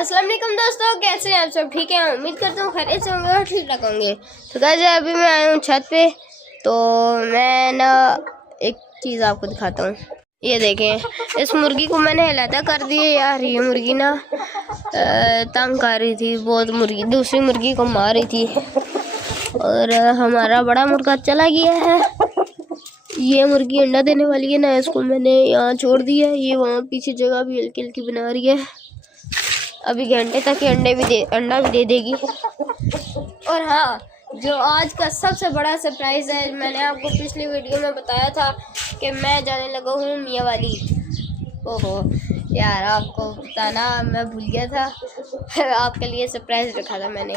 अस्सलाम वालेकुम दोस्तों, कैसे हैं आप सब? ठीक है, उम्मीद करता हूँ खैरियत से होंगे और ठीक ठाक होंगे। तो गाइस अभी मैं आया हूँ छत पे, तो मैं ना एक चीज़ आपको दिखाता हूँ। ये देखें, इस मुर्गी को मैंने हिलाता कर दिया यार। ये मुर्गी ना तंग कर रही थी बहुत, मुर्गी दूसरी मुर्गी को मार रही थी और हमारा बड़ा मुर्गा चला गया है। ये मुर्गी अंडा देने वाली है ना, इसको मैंने यहाँ छोड़ दिया है। ये वहाँ पीछे जगह भी हल्की हल्की बना रही है। अभी घंटे तक अंडा भी दे देगी। और हाँ, जो आज का सबसे बड़ा सरप्राइज़ है, मैंने आपको पिछली वीडियो में बताया था कि मैं जाने लगा हूँ मियाँ वाली। ओहो यार, आपको बताना मैं भूल गया था। आपके लिए सरप्राइज़ रखा था मैंने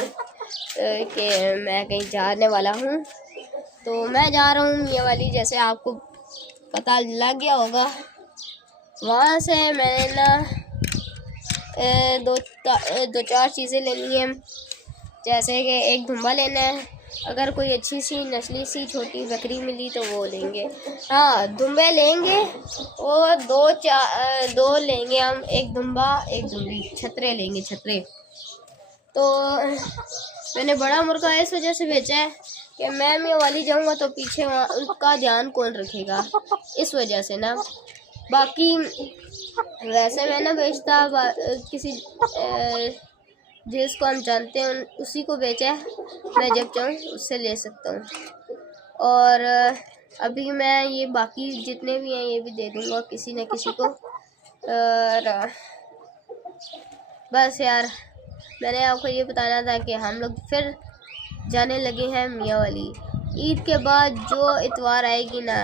कि मैं कहीं जाने वाला हूँ। तो मैं जा रहा हूँ मियाँ वाली, जैसे आपको पता लग गया होगा। वहाँ से मैंने ना दो चार चीज़ें लेनी है, जैसे कि एक धुम्बा लेना है। अगर कोई अच्छी सी नस्ली सी छोटी बकरी मिली तो वो लेंगे। हाँ, धुम्बे लेंगे और दो लेंगे हम, एक धुम्बा एक धुम्बी। छतरे लेंगे, छतरे। तो मैंने बड़ा मुर्गा इस वजह से बेचा है कि मैं मियाँ वाली जाऊँगा तो पीछे वहाँ उनका ध्यान कौन रखेगा, इस वजह से ना। बाकी वैसे मैं ना बेचता किसी जिसको हम जानते हैं उसी को बेचा है। मैं जब चाहूँ उससे ले सकता हूँ। और अभी मैं ये बाकी जितने भी हैं ये भी दे दूँगा किसी न किसी को। और बस यार, मैंने आपको ये बताना था कि हम लोग फिर जाने लगे हैं मियाँ वाली। ईद के बाद जो इतवार आएगी ना,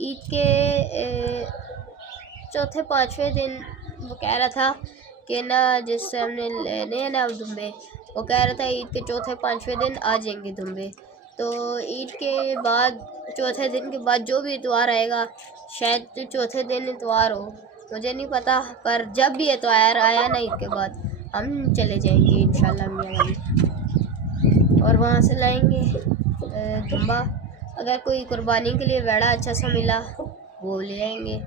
ईद के चौथे पाँचवें दिन, वो कह रहा था कि ना जिससे हमने लेने हैं ना धुम्बे, वो कह रहा था ईद के चौथे पाँचवें दिन आ जाएंगे धुम्बे। तो ईद के बाद चौथे दिन के बाद जो भी इतवार आएगा, शायद तो चौथे दिन इतवार हो, मुझे नहीं पता, पर जब भी इतवार आया ना ईद के बाद, हम चले जाएंगे इंशाल्लाह मियाँ वाली और वहाँ से लाएंगे धुम्बा। अगर कोई कुर्बानी के लिए वेड़ा अच्छा सा मिला वो ले आएंगे।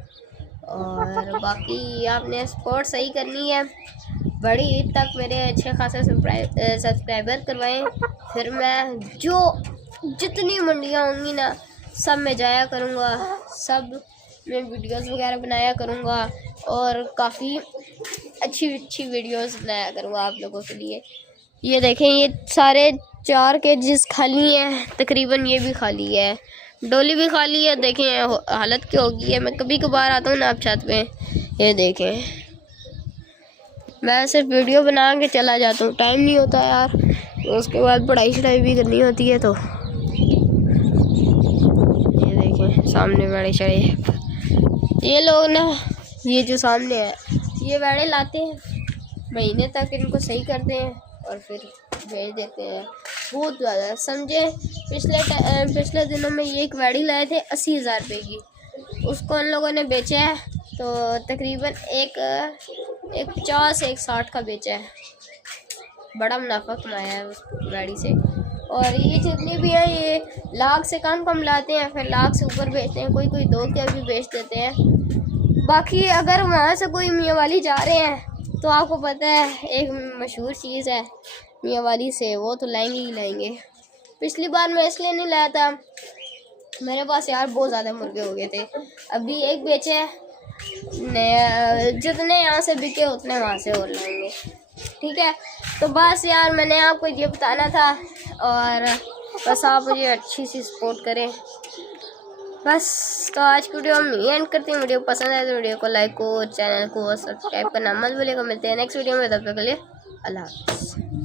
और बाकी आपने सपोर्ट सही करनी है, बड़ी ईद तक मेरे अच्छे खासे सब्सक्राइबर करवाएं। फिर मैं जितनी मंडियाँ होंगी ना, सब में जाया करूँगा, सब में वीडियोस वगैरह बनाया करूँगा और काफ़ी अच्छी वीडियोस बनाया करूँगा आप लोगों के लिए। ये देखें, ये सारे 4 केजीज खाली हैं तकरीबन, ये भी खाली है, डोली भी खाली है। देखें हालत क्या होगी है। मैं कभी कभार आता हूँ ना आप छत पे, ये देखें, मैं सिर्फ वीडियो बना के चला जाता हूँ, टाइम नहीं होता यार। उसके बाद पढ़ाई शढ़ाई भी करनी होती है। तो ये देखें सामने वेड़े चढ़े, ये लोग ना, ये जो सामने है, ये वेड़े लाते हैं, महीने तक इनको सही करते हैं और फिर भेज देते हैं। बहुत ज़्यादा समझे, पिछले दिनों में ये एक वेड़ी लाए थे 80,000 रुपये की, उसको उन लोगों ने बेचा है तो तकरीबन एक 50 एक 60 का बेचा है। बड़ा मुनाफा कमाया है उस वेड़ी से। और ये जितने भी हैं ये लाख से कम लाते हैं, फिर लाख से ऊपर बेचते हैं, कोई 2 के भी बेच देते हैं। बाकी अगर वहाँ से कोई मियाँ वाली जा रहे हैं तो आपको पता है एक मशहूर चीज़ है मियाँ वाली से, वो तो लाएंगे ही लाएंगे। पिछली बार मैं इसलिए नहीं लाया था, मेरे पास यार बहुत ज़्यादा मुर्गे हो गए थे। अभी एक बेचे हैं, जितने यहाँ से बिके उतने वहाँ से और लाएंगे, ठीक है। तो बस यार, मैंने आपको ये बताना था और बस आप मुझे अच्छी सी सपोर्ट करें बस। तो आज की वीडियो हम एंड करते हैं। वीडियो पसंद आए तो वीडियो को लाइक को, चैनल को सब्सक्राइब करना मत भूलिएगा। मिलते हैं नेक्स्ट वीडियो में, तब तक के लिए अल्लाह हाफ़िज़।